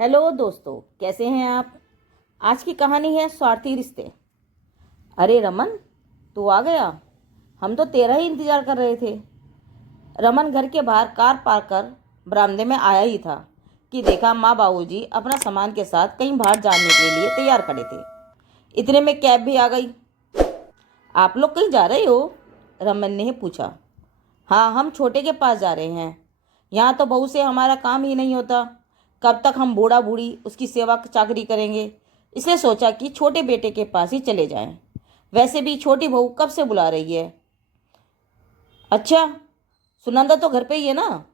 Hello दोस्तों, कैसे हैं आप। आज की कहानी है स्वार्थी रिश्ते। अरे रमन, तू आ गया। हम तो तेरा ही इंतजार कर रहे थे। रमन घर के बाहर कार पार्क कर बरामदे में आया ही था कि देखा माँ बाबूजी अपना सामान के साथ कहीं बाहर जाने के लिए तैयार खड़े थे। इतने में कैब भी आ गई। आप लोग कहीं जा रहे हो? रमन ने पूछा। हाँ, हम छोटे के पास जा रहे हैं। यहाँ तो बहू से हमारा काम ही नहीं होता। कब तक हम बूढ़ा बूढ़ी उसकी सेवा चाकरी करेंगे। इसलिए सोचा कि छोटे बेटे के पास ही चले जाएं। वैसे भी छोटी बहू कब से बुला रही है। अच्छा, सुनंदा तो घर पे ही है ना?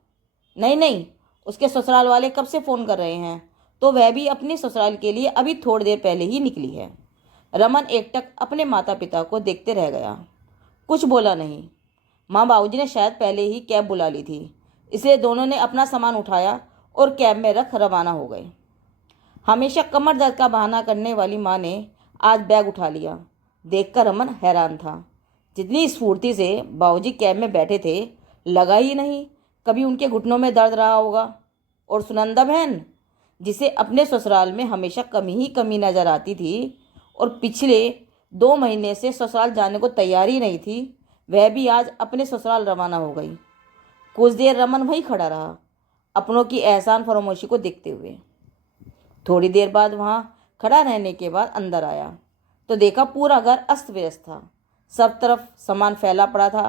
नहीं नहीं, उसके ससुराल वाले कब से फ़ोन कर रहे हैं, तो वह भी अपने ससुराल के लिए अभी थोड़ी देर पहले ही निकली है। रमन एकटक अपने माता पिता को देखते रह गया। कुछ बोला नहीं। माँ बाबूजी ने शायद पहले ही कैब बुला ली थी, इसलिए दोनों ने अपना सामान उठाया और कैब में रख रवाना हो गए। हमेशा कमर दर्द का बहाना करने वाली माँ ने आज बैग उठा लिया। देखकर रमन हैरान था। जितनी स्फूर्ति से बाबूजी कैब में बैठे थे, लगा ही नहीं कभी उनके घुटनों में दर्द रहा होगा। और सुनंदा बहन, जिसे अपने ससुराल में हमेशा कमी ही कमी नजर आती थी और पिछले 2 महीने से ससुराल जाने को तैयार ही नहीं थी, वह भी आज अपने ससुराल रवाना हो गई। कुछ देर रमन वहीं खड़ा रहा, अपनों की एहसान फरामोशी को देखते हुए। थोड़ी देर बाद वहां खड़ा रहने के बाद अंदर आया तो देखा पूरा घर अस्त व्यस्त था। सब तरफ सामान फैला पड़ा था।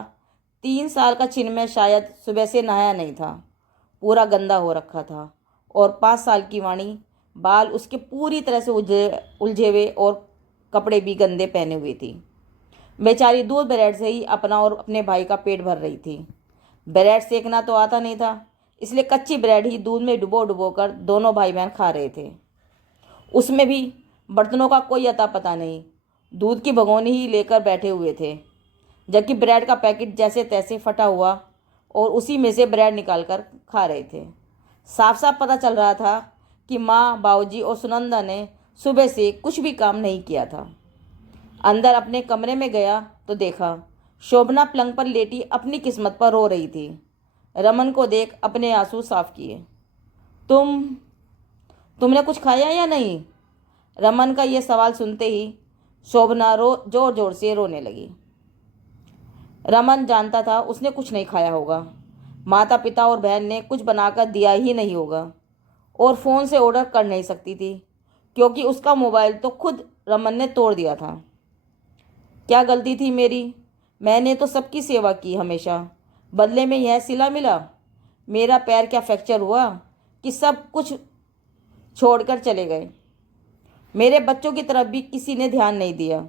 3 साल का चिन्मय शायद सुबह से नहाया नहीं था, पूरा गंदा हो रखा था। और 5 साल की वाणी, बाल उसके पूरी तरह से उलझे हुए और कपड़े भी गंदे पहने हुए थी। बेचारी दूध ब्रेड से ही अपना और अपने भाई का पेट भर रही थी। ब्रेड सेकना तो आता नहीं था, इसलिए कच्ची ब्रेड ही दूध में डुबो डुबो कर दोनों भाई बहन खा रहे थे। उसमें भी बर्तनों का कोई अता पता नहीं, दूध की भगोनी ही लेकर बैठे हुए थे, जबकि ब्रेड का पैकेट जैसे तैसे फटा हुआ और उसी में से ब्रेड निकाल कर खा रहे थे। साफ साफ पता चल रहा था कि माँ बाबूजी और सुनंदा ने सुबह से कुछ भी काम नहीं किया था। अंदर अपने कमरे में गया तो देखा शोभना पलंग पर लेटी अपनी किस्मत पर रो रही थी। रमन को देख अपने आंसू साफ किए। तुमने कुछ खाया या नहीं? रमन का यह सवाल सुनते ही शोभना जोर जोर से रोने लगी। रमन जानता था उसने कुछ नहीं खाया होगा। माता पिता और बहन ने कुछ बनाकर दिया ही नहीं होगा और फ़ोन से ऑर्डर कर नहीं सकती थी, क्योंकि उसका मोबाइल तो खुद रमन ने तोड़ दिया था। क्या गलती थी मेरी? मैंने तो सबकी सेवा की हमेशा, बदले में यह सिला मिला। मेरा पैर क्या फ्रैक्चर हुआ कि सब कुछ छोड़कर चले गए? मेरे बच्चों की तरफ भी किसी ने ध्यान नहीं दिया।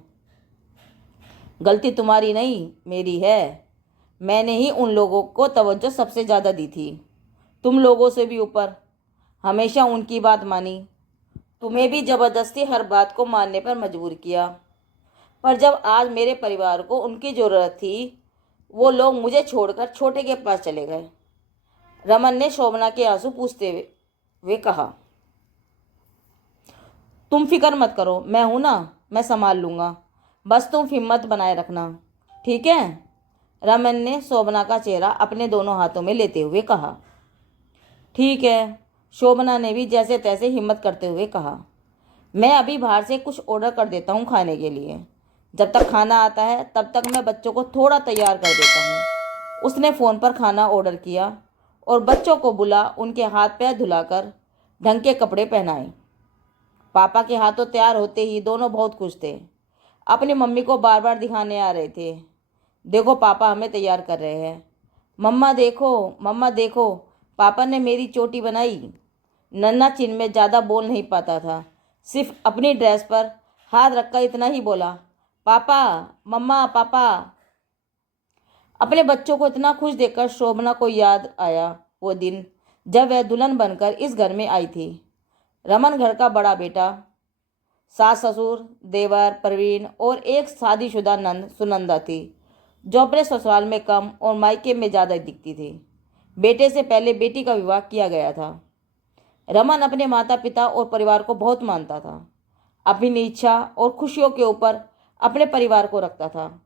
गलती तुम्हारी नहीं, मेरी है। मैंने ही उन लोगों को तवज्जो सबसे ज़्यादा दी थी, तुम लोगों से भी ऊपर। हमेशा उनकी बात मानी, तुम्हें भी ज़बरदस्ती हर बात को मानने पर मजबूर किया। पर जब आज मेरे परिवार को उनकी ज़रूरत थी, वो लोग मुझे छोड़कर छोटे के पास चले गए। रमन ने शोभना के आंसू पूछते हुए कहा। तुम फिक्र मत करो, मैं हूं ना, मैं संभाल लूँगा। बस तुम हिम्मत बनाए रखना, ठीक है? रमन ने शोभना का चेहरा अपने दोनों हाथों में लेते हुए कहा। ठीक है, शोभना ने भी जैसे तैसे हिम्मत करते हुए कहा। मैं अभी बाहर से कुछ ऑर्डर कर देता हूँ खाने के लिए। जब तक खाना आता है तब तक मैं बच्चों को थोड़ा तैयार कर देता हूँ। उसने फ़ोन पर खाना ऑर्डर किया और बच्चों को बुला उनके हाथ पैर धुलाकर ढंग के कपड़े पहनाए। पापा के हाथों तैयार होते ही दोनों बहुत खुश थे। अपनी मम्मी को बार बार दिखाने आ रहे थे, देखो पापा हमें तैयार कर रहे हैं। मम्मा देखो, मम्मा देखो, पापा ने मेरी चोटी बनाई। नन्हा चिन्मय ज़्यादा बोल नहीं पाता था, सिर्फ अपनी ड्रेस पर हाथ रखकर इतना ही बोला, पापा, मम्मा, पापा। अपने बच्चों को इतना खुश देखकर शोभना को याद आया वो दिन जब वह दुल्हन बनकर इस घर में आई थी। रमन घर का बड़ा बेटा, सास ससुर, देवर प्रवीण और एक शादीशुदा नंद सुनंदा थी, जो अपने ससुराल में कम और मायके में ज़्यादा दिखती थी। बेटे से पहले बेटी का विवाह किया गया था। रमन अपने माता पिता और परिवार को बहुत मानता था। अपनी इच्छा और खुशियों के ऊपर अपने परिवार को रखता था,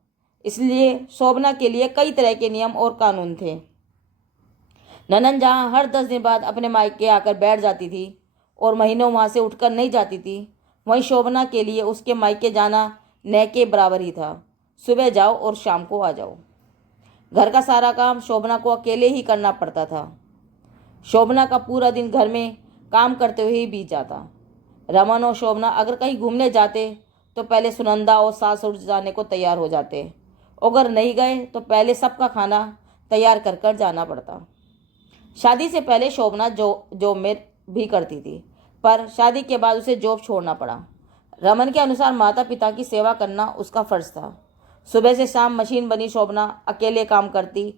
इसलिए शोभना के लिए कई तरह के नियम और कानून थे। ननन जहाँ हर 10 दिन बाद अपने मायके आकर बैठ जाती थी, और महीनों वहाँ से उठकर नहीं जाती थी, वहीं शोभना के लिए उसके मायके जाना न के बराबर ही था। सुबह जाओ और शाम को आ जाओ। घर का सारा काम शोभना को अकेले ही करना पड़ता था। शोभना का पूरा दिन घर में काम करते हुए ही बीत जाता। रमन और शोभना अगर कहीं घूमने जाते तो पहले सुनंदा और सास उठ जाने को तैयार हो जाते। अगर नहीं गए तो पहले सबका खाना तैयार कर कर जाना पड़ता। शादी से पहले शोभना जॉब में भी करती थी, पर शादी के बाद उसे जॉब छोड़ना पड़ा। रमन के अनुसार माता पिता की सेवा करना उसका फर्ज था। सुबह से शाम मशीन बनी शोभना अकेले काम करती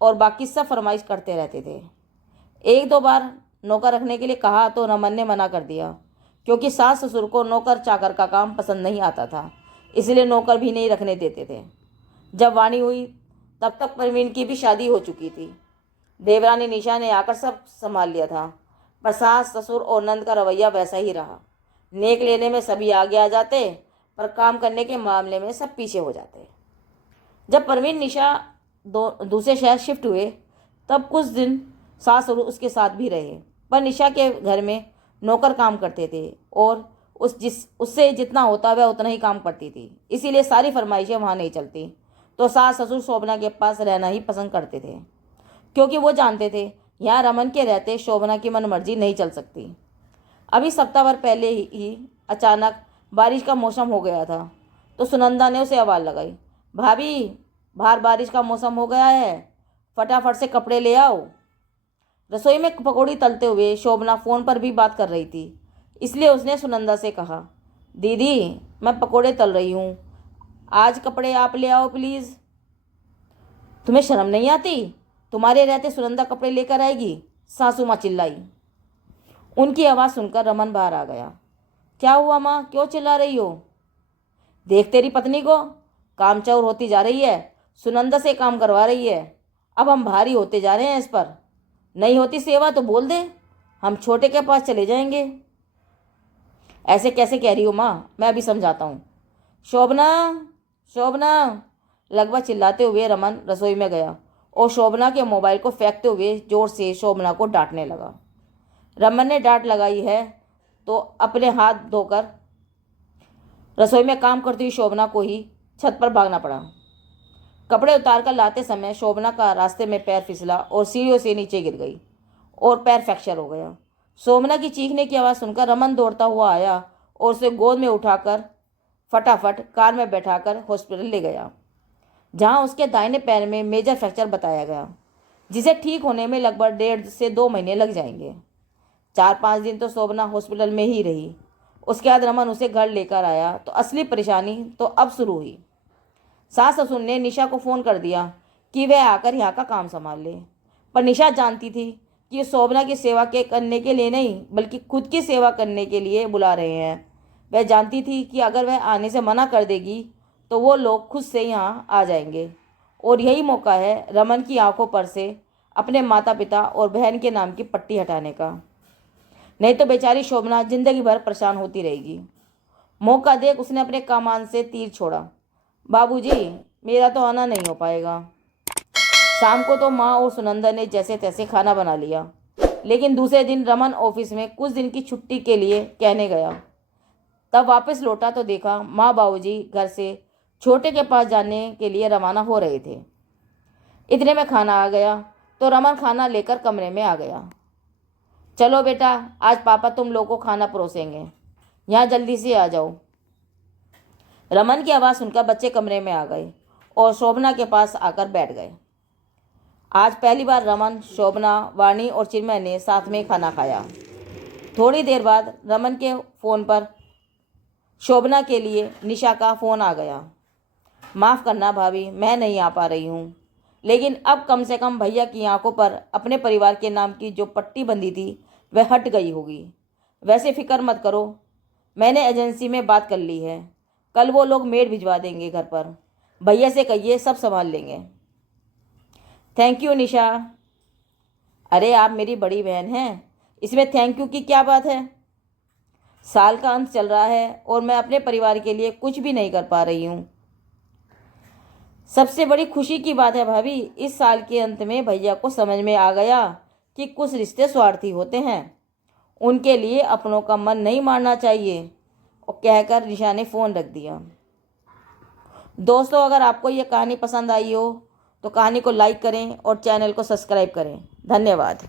और बाकी सब फरमाइश करते रहते थे। एक दो बार नौकर रखने के लिए कहा तो रमन ने मना कर दिया, क्योंकि सास ससुर को नौकर चाकर का काम पसंद नहीं आता था, इसलिए नौकर भी नहीं रखने देते थे। जब वाणी हुई तब तक प्रवीण की भी शादी हो चुकी थी। देवरानी निशा ने आकर सब संभाल लिया था, पर सास ससुर और नंद का रवैया वैसा ही रहा। नेक लेने में सभी आगे आ जाते, पर काम करने के मामले में सब पीछे हो जाते। जब प्रवीण निशा दूसरे शहर शिफ्ट हुए तब कुछ दिन सास ससुर उसके साथ भी रहे, पर निशा के घर में नौकर काम करते थे और उससे जितना होता वह उतना ही काम करती थी, इसीलिए सारी फरमाइशें वहाँ नहीं चलती। तो सास ससुर शोभना के पास रहना ही पसंद करते थे, क्योंकि वो जानते थे यहाँ रमन के रहते शोभना की मनमर्जी नहीं चल सकती। अभी सप्ताह भर पहले ही अचानक बारिश का मौसम हो गया था, तो सुनंदा ने उसे आवाज़ लगाई, भाभी बाहर बारिश का मौसम हो गया है, फटाफट से कपड़े ले आओ। रसोई में पकौड़ी तलते हुए शोभना फ़ोन पर भी बात कर रही थी, इसलिए उसने सुनंदा से कहा, दीदी मैं पकौड़े तल रही हूँ, आज कपड़े आप ले आओ प्लीज़। तुम्हें शर्म नहीं आती? तुम्हारे रहते सुनंदा कपड़े लेकर आएगी, सासू माँ चिल्लाई। उनकी आवाज़ सुनकर रमन बाहर आ गया। क्या हुआ माँ, क्यों चिल्ला रही हो? देख तेरी पत्नी को, कामचोर होती जा रही है, सुनंदा से काम करवा रही है। अब हम भारी होते जा रहे हैं इस पर। नहीं होती सेवा तो बोल दे, हम छोटे के पास चले जाएंगे। ऐसे कैसे कह रही हो माँ, मैं अभी समझाता हूँ। शोभना शोभना, लगभग चिल्लाते हुए रमन रसोई में गया और शोभना के मोबाइल को फेंकते हुए जोर से शोभना को डांटने लगा। रमन ने डांट लगाई है तो अपने हाथ धोकर रसोई में काम करती हुई शोभना को ही छत पर भागना पड़ा। कपड़े उतार कर लाते समय शोभना का रास्ते में पैर फिसला और सीढ़ियों से नीचे गिर गई और पैर फ्रैक्चर हो गया। शोभना की चीखने की आवाज़ सुनकर रमन दौड़ता हुआ आया और उसे गोद में उठाकर फटाफट कार में बैठाकर हॉस्पिटल ले गया, जहां उसके दाहिने पैर में मेजर फ्रैक्चर बताया गया, जिसे ठीक होने में लगभग 1.5 से 2 महीने लग जाएंगे। 4-5 दिन तो शोभना हॉस्पिटल में ही रही। उसके बाद रमन उसे घर लेकर आया तो असली परेशानी तो अब शुरू हुई। सास ससुर ने निशा को फ़ोन कर दिया कि वह आकर यहाँ का काम संभाल ले, पर निशा जानती थी कि शोभना की सेवा करने के लिए नहीं, बल्कि खुद की सेवा करने के लिए बुला रहे हैं। वह जानती थी कि अगर वह आने से मना कर देगी तो वो लोग खुद से यहाँ आ जाएंगे, और यही मौका है रमन की आंखों पर से अपने माता पिता और बहन के नाम की पट्टी हटाने का। नहीं तो बेचारी शोभना जिंदगी भर परेशान होती रहेगी। मौका देख उसने अपने कमान से तीर छोड़ा। बाबूजी, मेरा तो आना नहीं हो पाएगा। शाम को तो माँ और सुनंदा ने जैसे तैसे खाना बना लिया, लेकिन दूसरे दिन रमन ऑफिस में कुछ दिन की छुट्टी के लिए कहने गया। तब वापस लौटा तो देखा माँ बाबूजी घर से छोटे के पास जाने के लिए रवाना हो रहे थे। इतने में खाना आ गया तो रमन खाना लेकर कमरे में आ गया। चलो बेटा, आज पापा तुम लोगों को खाना परोसेंगे, यहाँ जल्दी से आ जाओ। रमन की आवाज़ सुनकर बच्चे कमरे में आ गए और शोभना के पास आकर बैठ गए। आज पहली बार रमन, शोभना, वाणी और चिन्मय ने साथ में खाना खाया। थोड़ी देर बाद रमन के फ़ोन पर शोभना के लिए निशा का फ़ोन आ गया। माफ़ करना भाभी, मैं नहीं आ पा रही हूँ, लेकिन अब कम से कम भैया की आंखों पर अपने परिवार के नाम की जो पट्टी बंधी थी वह हट गई होगी। वैसे फिक्र मत करो, मैंने एजेंसी में बात कर ली है, कल वो लोग मेड भिजवा देंगे घर पर। भैया से कहिए सब संभाल लेंगे। थैंक यू निशा। अरे आप मेरी बड़ी बहन हैं, इसमें थैंक यू की क्या बात है। साल का अंत चल रहा है और मैं अपने परिवार के लिए कुछ भी नहीं कर पा रही हूँ। सबसे बड़ी खुशी की बात है भाभी, इस साल के अंत में भैया को समझ में आ गया कि कुछ रिश्ते स्वार्थी होते हैं उनके लिए अपनों का मन नहीं मारना चाहिए, और कहकर निशा ने फ़ोन रख दिया। दोस्तों, अगर आपको ये कहानी पसंद आई हो तो कहानी को लाइक करें और चैनल को सब्सक्राइब करें। धन्यवाद।